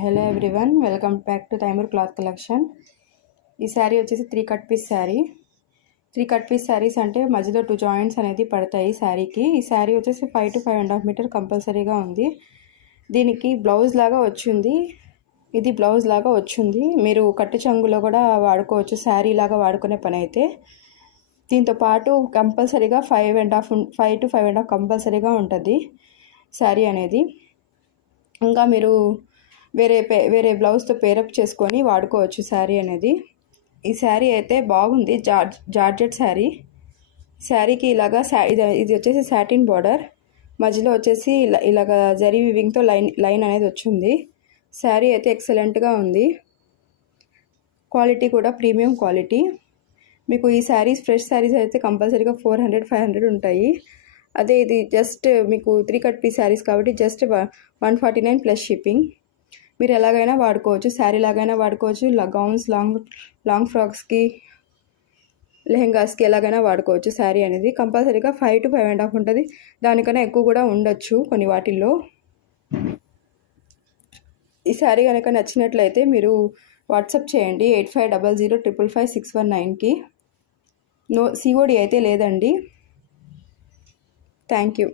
Hello everyone, welcome back to Taimur cloth collection. ఈ శారీ వచ్చేసి 3 cut piece saree. 3 cut piece sarees అంటే మధ్యలో 2 జాయింట్స్ అనేది పడతాయి శారీకి. ఈ శారీ వచ్చేసి 5 to 5.5 మీటర్ కంపల్సరీగా ఉంది. దీనికి బ్లౌజ్ లాగా వచ్చింది. ఇది బ్లౌజ్ లాగా వచ్చింది. మీరు కట్టు చెంగులో కూడా వాడుకోవచ్చు, శారీ లాగా వాడుకునే పని అయితే. దీంతో పాటు కంపల్సరీగా 5 to 5.5 కంపల్సరీగా ఉంటుంది శారీ అనేది. ఇంకా మీరు వేరే బ్లౌజ్తో పేరప్ చేసుకొని వాడుకోవచ్చు శారీ అనేది. ఈ శారీ అయితే బాగుంది, జార్జెట్ శారీ. శారీకి ఇలాగా ఇది వచ్చేసి సాటిన్ బార్డర్, మధ్యలో వచ్చేసి ఇలాగా జరీ వివింగ్తో లైన్ అనేది వచ్చింది. శారీ అయితే ఎక్సలెంట్గా ఉంది. క్వాలిటీ కూడా ప్రీమియం క్వాలిటీ. మీకు ఈ శారీస్ ఫ్రెష్ శారీస్ అయితే కంపల్సరీగా 400-500 ఉంటాయి. అదే ఇది జస్ట్ మీకు 3 కట్ పీస్ శారీస్ కాబట్టి జస్ట్ 149 ప్లస్ షిప్పింగ్. మీరు ఎలాగైనా వాడుకోవచ్చు, శారీ లాగైనా వాడుకోవచ్చు, గౌన్స్, లాంగ్ ఫ్రాక్స్కి, లెహెంగాస్కి ఎలాగైనా వాడుకోవచ్చు. శారీ అనేది కంపల్సరీగా 5 to 5.5 ఉంటుంది. దానికన్నా ఎక్కువ కూడా ఉండొచ్చు కొన్ని వాటిల్లో. ఈ శారీ కనుక నచ్చినట్లయితే మీరు వాట్సాప్ చేయండి 8500555619కి. COD అయితే లేదండి. Thank you.